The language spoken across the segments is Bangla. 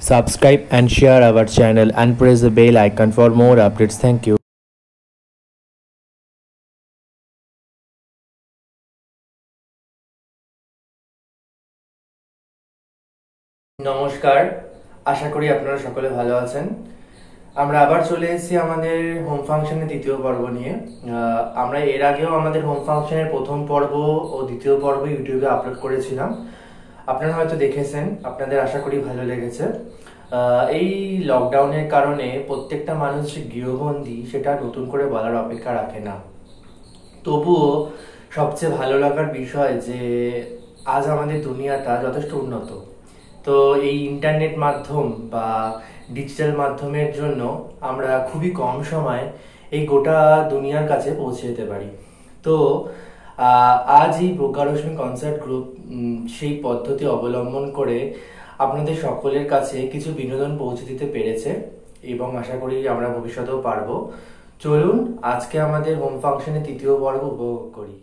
Subscribe and share our channel and press the bell icon for more updates. Thank you. নমস্কার, আশা করি আপনারা সকলে ভালো আছেন। আমরা আবার চলে এসেছি আমাদের হোম ফাংশনের দ্বিতীয় পর্ব নিয়ে। আমরা এর আগেও আমাদের হোম ফাংশনের প্রথম পর্ব ও দ্বিতীয় পর্ব ইউটিউবে আপলোড করেছিলাম। আপনারা হয়তো দেখেছেন, আপনাদের আশা করি ভালো লেগেছে। এই লকডাউনের কারণে প্রত্যেকটা মানুষ যে গৃহবন্দী সেটা নতুন করে বলার অপেক্ষা রাখে না। তবুও সবচেয়ে ভালো লাগার বিষয় যে আজ আমাদের দুনিয়াটা যথেষ্ট উন্নত। তো এই ইন্টারনেট মাধ্যম বা ডিজিটাল মাধ্যমের জন্য আমরা খুবই কম সময়ে এই গোটা দুনিয়ার কাছে পৌঁছে যেতে পারি। তো আজ এই প্রজ্ঞারশ্মি কনসার্ট গ্রুপ সেই পদ্ধতি অবলম্বন করে আপনাদের সকলের কাছে কিছু বিনোদন পৌঁছে দিতে পেরেছে এবং আশা করি আমরা ভবিষ্যতেও পারবো। চলুন আজকে আমাদের হোম ফাংশনের তৃতীয় পর্ব উপভোগ করি।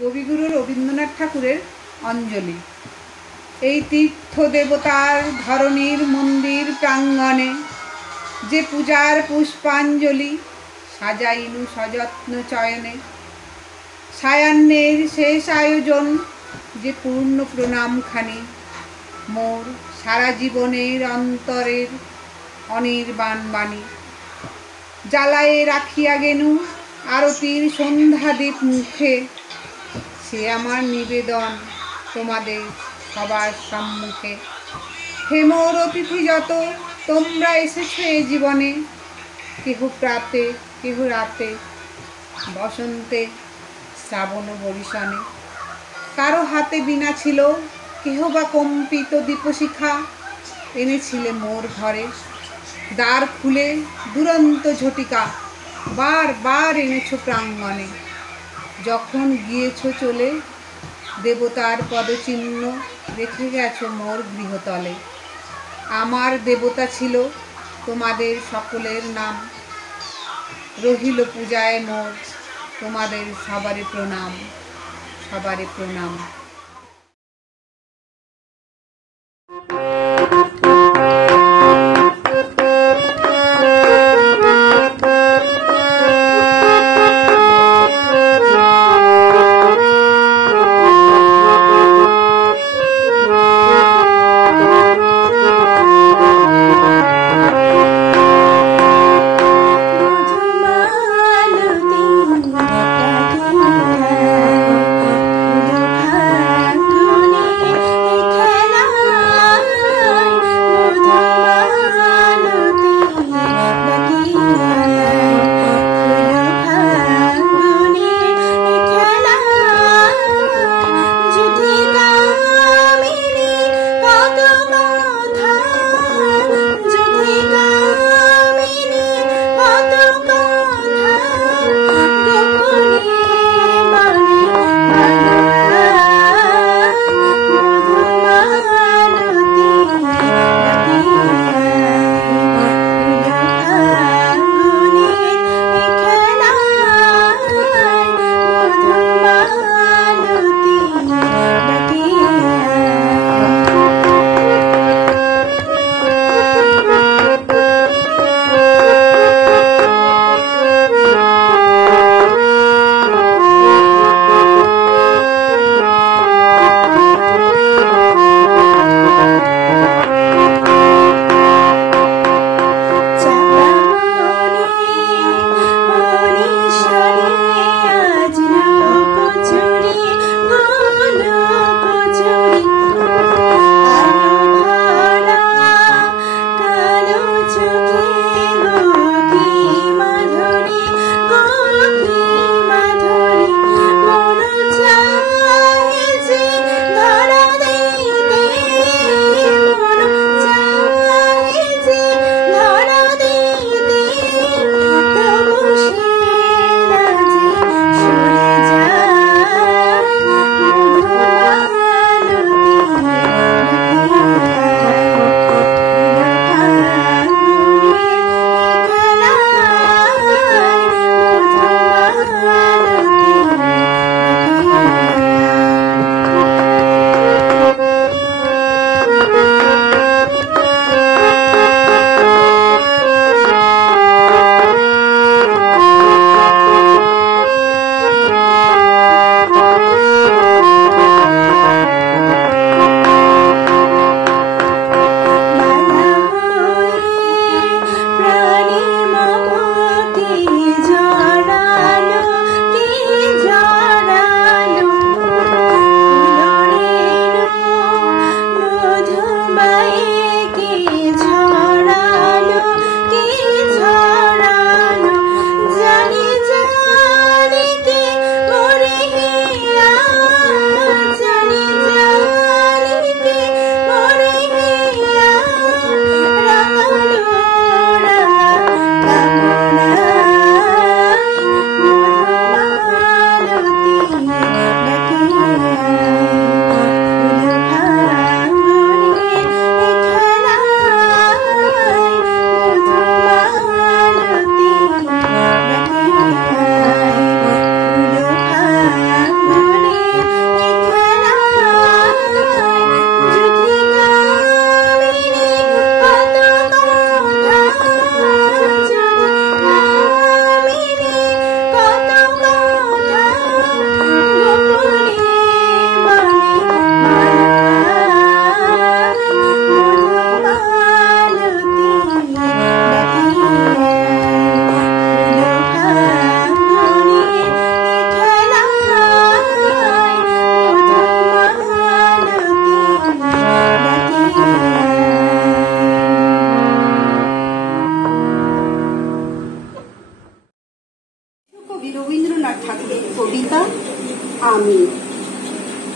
কবিগুরু রবীন্দ্রনাথ ঠাকুরের অঞ্জলি। এই তীর্থ দেবতার ধরণীর মন্দির প্রাঙ্গণে যে পূজার পুষ্পাঞ্জলি সাজাইনু সযত্ন চয়নে, সায়ান্নের শেষ আয়োজন যে পূর্ণ প্রণামখানি মোর সারা জীবনের অন্তরের অনির্বাণ বাণী। জ্বালায়ে রাখিয়া গেনু আরতির সন্ধ্যাদীপ মুখে, সে আমার নিবেদন তোমাদের সবার সম্মুখে। হে মোর অতিথি যত তোমরা এসেছো এ জীবনে, কেহ প্রাতে কেহ রাতে, বসন্তে শ্রাবণ বরিশনে। কারো হাতে বীণা ছিল, কেহ বা কম্পিত দীপশিখা এনেছিলে মোর ঘরে। দ্বার খুলে দুরন্ত ঝটিকা বার বার এনেছ প্রাঙ্গণে। যখন গিয়েছ চলে, দেবতার পদচিহ্ন রেখে গেছ মোর গৃহতলে। আমার দেবতা ছিল তোমাদের সকলের নাম, রহিল পূজায় মোর তোমাদের সবারে প্রণাম, সবারে প্রণাম। मधुमालती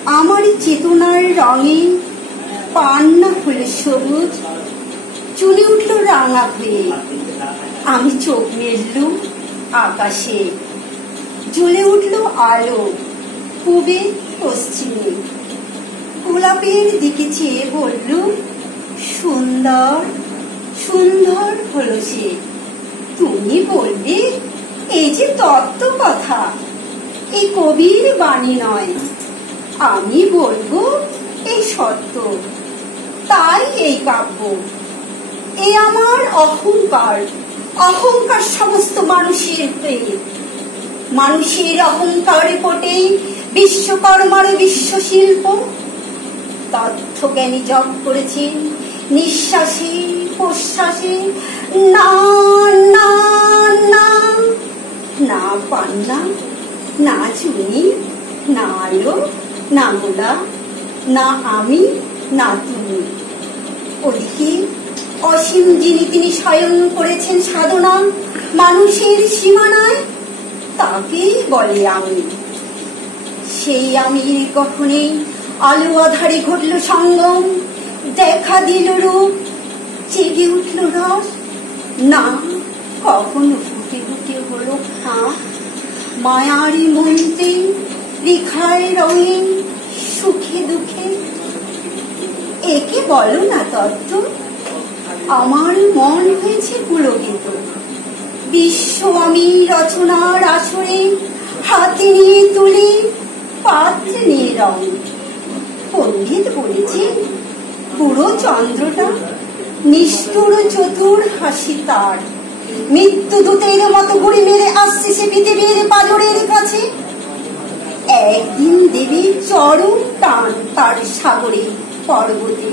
আমার চেতনার রঙে পান্না হলো সবুজ, চলে উঠল রাঙা হয়ে। আমি চোখ মেললুম আকাশে, জ্বলে উঠল আলো পূবে পশ্চিমে। গোলাপের দিকে চেয়ে বললুম, সুন্দর সুন্দর হলো সে। তুমি বলবে এই যে তত্ত্ব কথা, এই কবির বাণী নয়। আমি বলবো এই সত্য, তাই এই কাব্য। এ আমার অহংকার, অহংকার সমস্ত মানুষের প্রেম। মানুষের অহংকারে পটেই বিশ্বকর্মার বিশ্বশিল্প। তথ্যজ্ঞানী জপ করেছেন নিঃশ্বাসে প্রশ্বাসে, না না না, না পান্না, না চুনি, না আলো, না গোলা, না আমি, না তুমি। ওদিকে অসীম যিনি তিনি স্বয়ং করেছেন সাধনা মানুষের সীমানায়, তাকেই বলে আমি। সেই আমির গঠনে আলো আধারে ঘটল সঙ্গম, দেখা দিল রূপ, জেগে উঠল রস। না কখনো ফুটে ফুটে হলো হাঁ, মায়ারি মন্ত্রে রেখার রঙে সুখে দুঃখে। একে বলো না তত্ত্ব, আমার মন হয়েছে পুলকিত। বিশ্ব আমি রচনার আসরে হাতে নিয়ে তুলি, পাত্রে নিয়ে রং। পণ্ডিত বলেছে পুরো চন্দ্রটা নিষ্ঠুর চতুর হাসি তার। মৃত্যু দূতের মতো ঘুরে মেরে আসছে সে পৃথিবীর পাজরের কাছে। একদিন দেবী চরম টান তার সাগরে পর্বতে।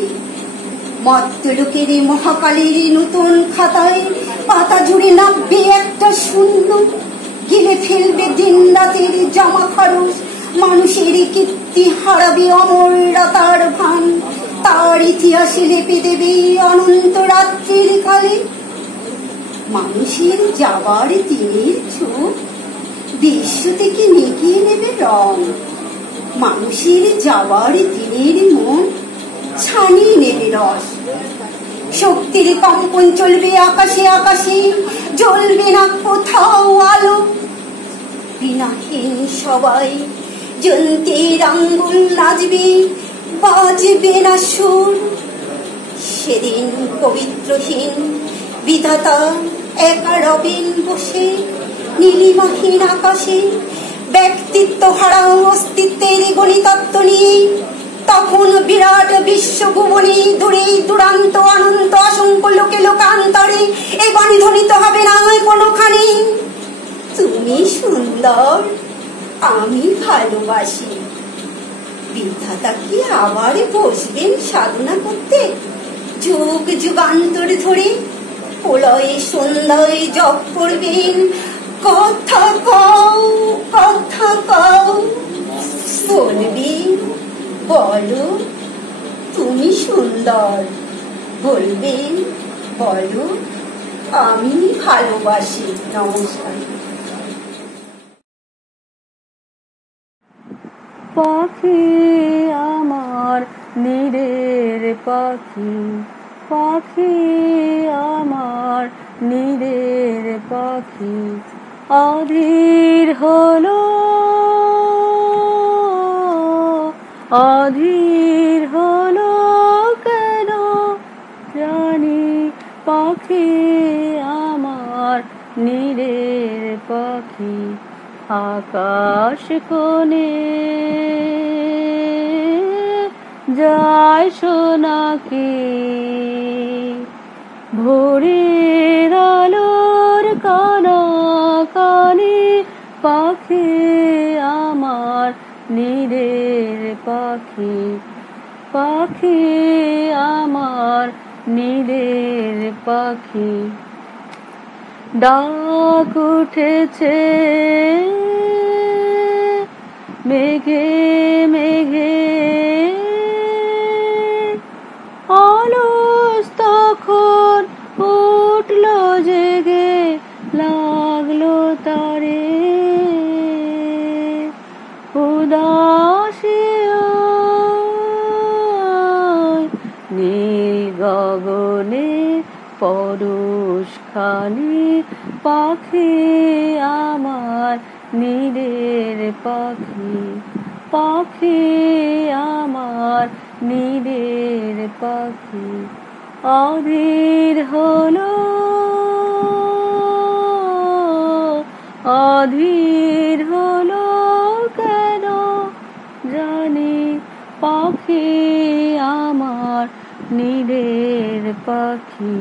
মত্তলোকের মহাকালের নতুন খাতায় পাতা জুড়ে নামবে একটা শূন্য, গিলে ফেলবে দিন রাতের জামা খরচ। মানুষের কীর্তি হারাবে অমরতার ভান, তার ইতিহাসে লেপে দেবে অনন্ত রাত্রির কালে। মানুষের যাবার দিনের চোখ বিশ্ব থেকে নিকিয়ে নেবে রং। মানুষের যাবার দিনের মন ছানিয়ে নেবে রস। শক্তির কম্পন চলবে আকাশে আকাশে, জ্বলবে না কোথাও আলো। বিনাহীন সবাই যন্ত্রের আঙ্গুল নাচবে, বাজবে না সুর। সেদিন পবিত্রহীন বিধাতা একা রবেন বসে নীলিমাহীন আকাশে, ব্যক্তিত্ব হারা অস্তিত্বের গণিতত্ত্ব নিয়ে। তখন বিরাট বিশ্বভুবনে দূরে দূরান্ত অনন্ত অসংখ্য লোকে লোকান্তরে এই বাণী ধ্বনিত হবে না কোনোখানে, তুমি সুন্দর, আমি ভালোবাসি। বিধাতা কি আবার বসবেন সাধনা করতে যুগ যুগান্তর ধরে? প্রলয়ে সন্ধ্যায় জপ করবেন, কথা কও কথা কও। বলবি বলো তুমি সুন্দর, বলবেন বলো আমি ভালোবাসি। নমস্কার। পাখি আমার নীড়ের পাখি, পাখি আমার নীড়ের পাখি, অধীর হলো অধীর হলো কেন জানি, পাখি আমার নীড়ের পাখি, আকাশ কোণে যায় সোনাকি, ভোরের আলোর কানাকানি, পাখি আমার নীড়ের পাখি, পাখি আমার নীড়ের পাখি। ডাক উঠেছে মেঘে মেঘে, অলস তখন উঠল জেগে, লাগলো তারে উদাসী পরশখানি পাখি আমার নীড়ের পাখি, পাখি আমার নীড়ের পাখি। অধীর হলো, অধীর হলো কেন জানি, পাখি আমার নীড়ের পাখি।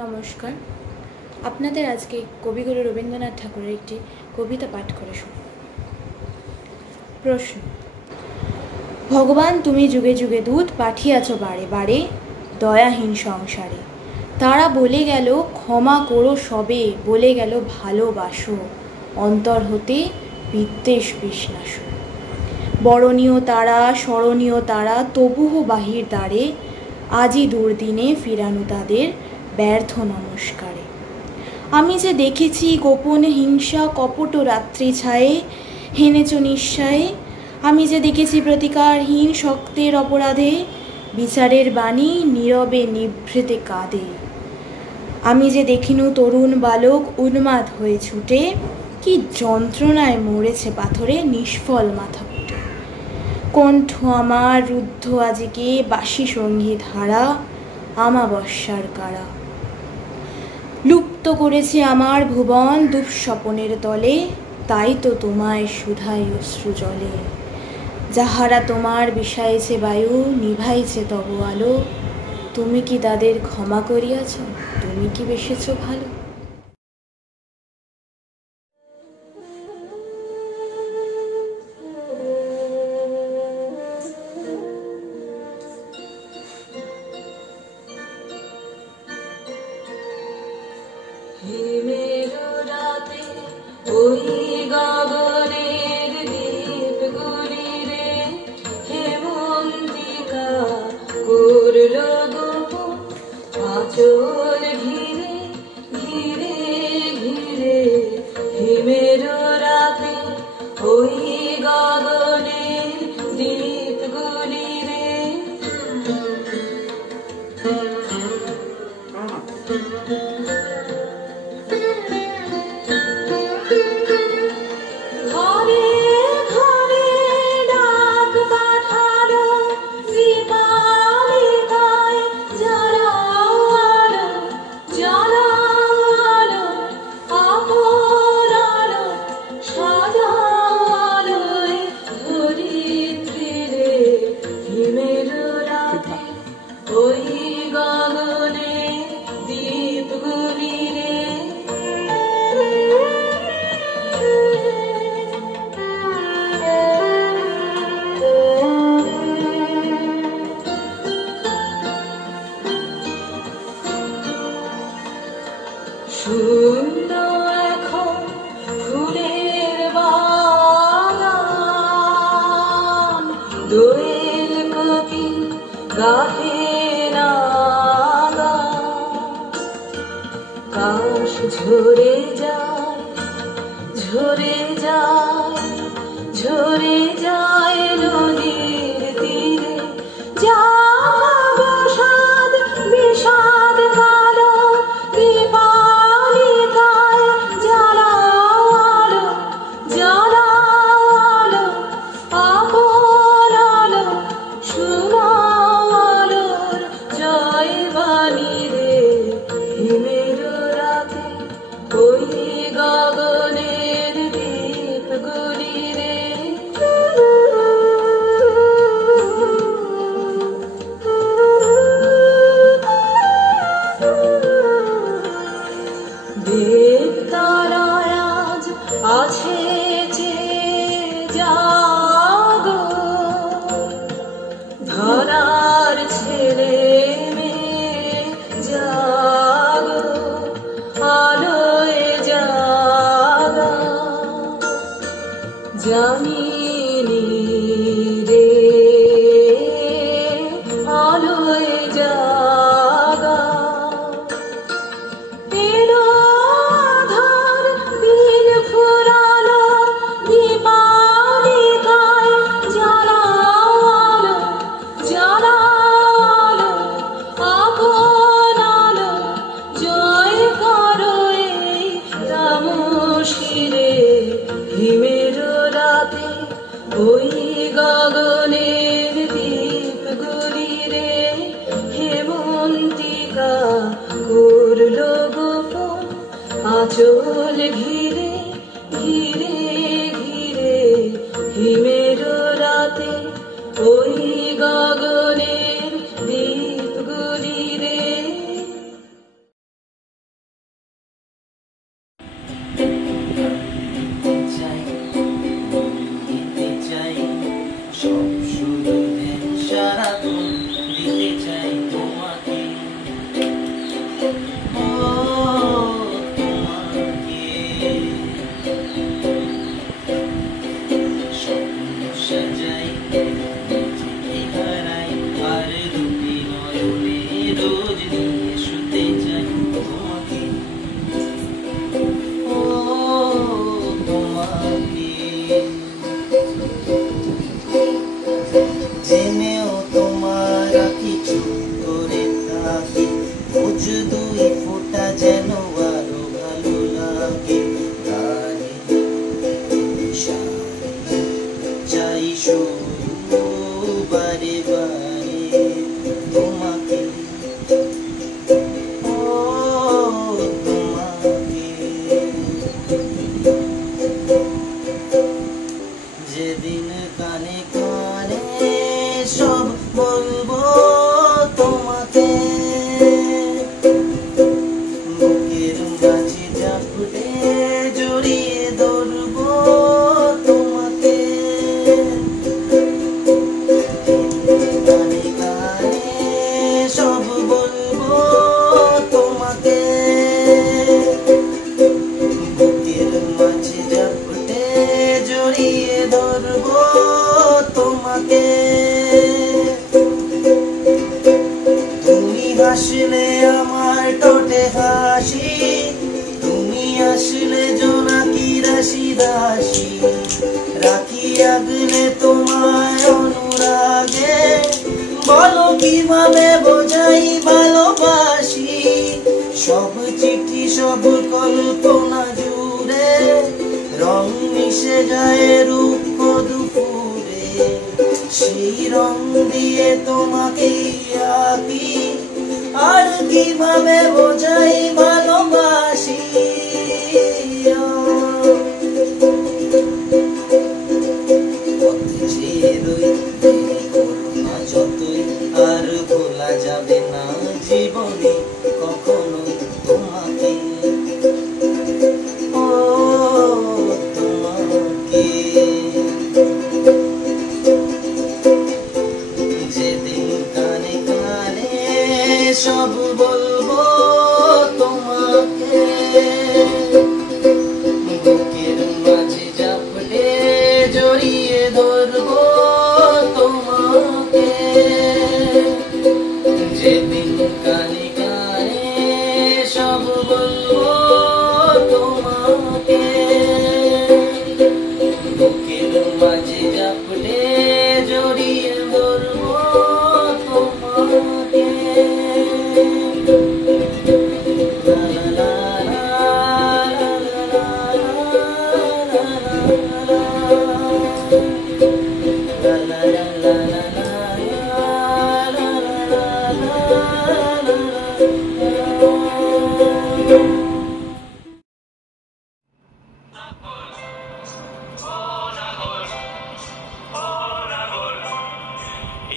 নমস্কার, আপনাদের আজকে কবিগুরু রবীন্দ্রনাথ ঠাকুরের একটি কবিতা পাঠ করে শুনুন। প্রশ্ন: ভগবান তুমি যুগে যুগে দূত পাঠিয়াছ বারে বারে দয়াহীন সংসারে। তারা বলে গেল ক্ষমা করো সবে, বলে গেল ভালোবাসো, অন্তর হতে বিদ্বেষ বিষ্ণাস। বরণীয় তারা স্মরণীয় তারা তবুও বাহির দ্বারে, আজই দুর্দিনে ফিরানো তাদের ব্যর্থ নমস্কারে। আমি যে দেখেছি গোপনে হিংসা কপট রাত্রি ছায়ে হেনেছ নিঃসায়ে। আমি যে দেখেছি প্রতিকারহীন শক্তের অপরাধে বিচারের বাণী নীরবে নিভৃতে কাঁদে। আমি যে দেখিনু তরুণ বালক উন্মাদ হয়ে ছুটে, কি যন্ত্রণায় মরেছে পাথরে নিষ্ফল মাথা ফুটে। কণ্ঠ আমার রুদ্ধ আজিকে বাসি সঙ্গীত হারা আমাবস্যার কারা। লুপ্ত করেছে আমার ভুবন দুঃস্বপনের তলে, তাই তো তোমায় সুধাই অশ্রু জলে। যাহারা তোমার বিষাইছে বায়ু নিভাইছে তব আলো, তুমি কি তাদের ক্ষমা করিয়াছ, তুমি কি বেসেছ ভালো। হিমের রাতে ওই গগনের দ্বীপগুলি রে, হেমন্তিকা করল গোপন আঁচল ঘিরে ঘিরে ঘিরে। হিমের রাতে ওই গগনের দ্বীপগুলি রে। ঘরে ঘরে ডাক পাঠালো দীপালিকায়, জ্বালাও আলো জ্বালাও আলো আপন আলো সাজাও আলোয় ধরিত্রী রে। হিমের রাতে ওই গগনে দীপগুলি রে। শূন্য এখন ফুলের বাগান, দোয়েল কোকিল গাহে না গান। কাশ ঝরে যায় ঝরে যায় ঝরে যায় নদীর তীরে। বিষাদ বিষাদ কালো দীপালিকায়, জ্বালাও আলো জ্বালাও আলো আপন আলো শোনাও আলোর জয় বাণী রে। হিমের রাতে ওই গগনের দীপগুলি রে। দেবতারায় আজ আছে যে জাগো, ধরার ছেলে মেয়ে জাগো, আলোয় জাগা। জানিনি রে আলোয় জাগা। এলো আধার দিন ফুরালো দীপালিকায়, জ্বালাও আলো জ্বালাও লাগলে তোমায় অনুরাগে, বলো কিভাবে বোঝাই ভালোবাসি। সব চিঠি সব কল্পনা জুড়ে রং মিশে যায় রূপ দুপুরে, সেই রং দিয়ে তোমাকে আঁকি, আর কিভাবে বোঝাই ভালোবাসি। যতই আর ভোলা যাবে না জীবনে কখনো তোমাকে, ও তোমাকে। যেদিন কানে কানে সব বলবো তোমাকে, বুকের মাঝে জাপটে জড়িয়ে ধরবো তোমাকে। যেদিন কানে কানে সব বলবো তোমাকে, বুকের মাঝে জাপটে জড়িয়ে ধরবো তোমাকে।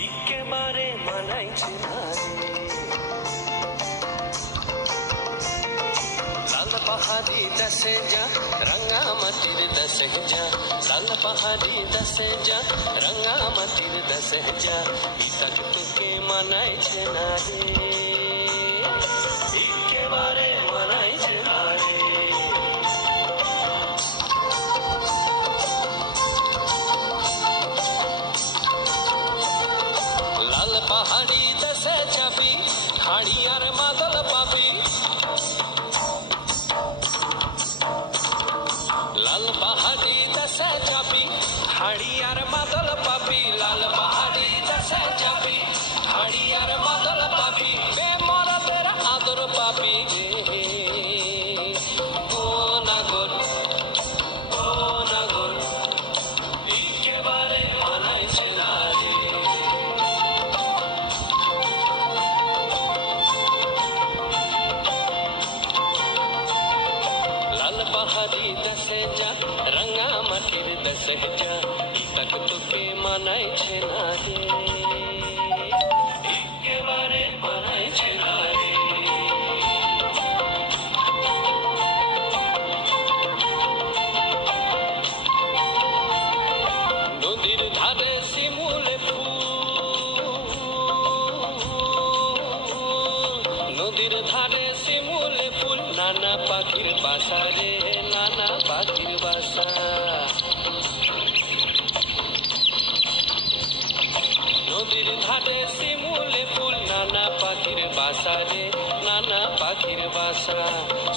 একেবারে মানাইছে না রে, লাল পাহাড়ি দশে যা রঙা মাটির দশে যা, লাল পাহাড়ি দশে যা রঙা মাটির দশে যা, ইতক তোকে মানাইছে না রে, একেবারে মানাইছে না রে। লাল পাহাড়ি দশে যাবি, হাড়ি আর মাদল পাবি, লাল পাহাড়ি দশে যাবি, হাড়ি আর মাদল পাবি, লাল পাহাড়ি দশে যাবি, হাড়ি আর মাদল পাবি, বেমরদের আদর পাবি রে, ও নাগর, ও নাগর, একেবারে মানাইছে না রে। লাল পাহাড়ি দশে যা রঙা মাটির দশে যা, ইতক তোকে মানাইছে না রে, একেবারে মানাইছে না রে। নদীর ধারে শিমুলে ফুল, নদীর ধারে শিমুলে ফুল, নানা পাখির বাসা রে, নানা পাখির বাসা। নদীর ধারে শিমুলে ফুল, নানা পাখির বাসা রে, নানা পাখির বাসা।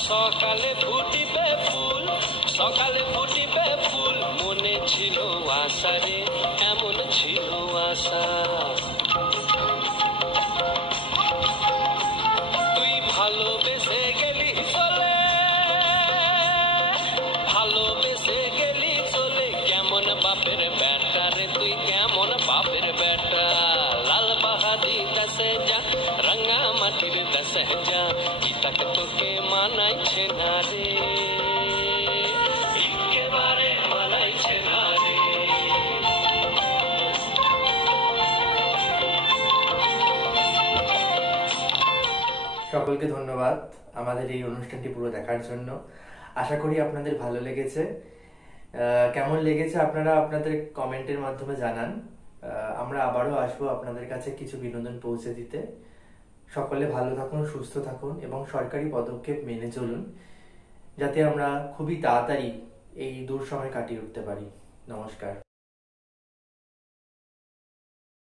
সকালে ফুটিবে ফুল, সকালে ফুটিবে ফুল, মনে ছিল আশা রে, এমন ছিল আশা। তুই ভালোবেসে গেলি চলে, ভালোবেসে গেলি চলে, কেমন বাপের বেটা রে তুই, কেমন বাপের বেটা। লাল পাহাড়ি দশে যা রঙা মাটির দশে যা, ইতক তোকে মানাইছে না রে, একেবারে মানাইছে না রে। সকলকে ধন্যবাদ আমাদের এই অনুষ্ঠানটি পুরো দেখার জন্য। আশা করি আপনাদের ভালো লেগেছে। কেমন লেগেছে আপনারা আপনাদের কমেন্টের মাধ্যমে জানান। আমরা আবারও আসবো আপনাদের কাছে কিছু বিনোদন পৌঁছে দিতে। সকলে ভালো থাকুন, সুস্থ থাকুন এবং সরকারি পদক্ষেপ মেনে চলুন, যাতে আমরা খুবই তাড়াতাড়ি এই দূর সময় কাটিয়ে উঠতে পারি। নমস্কার।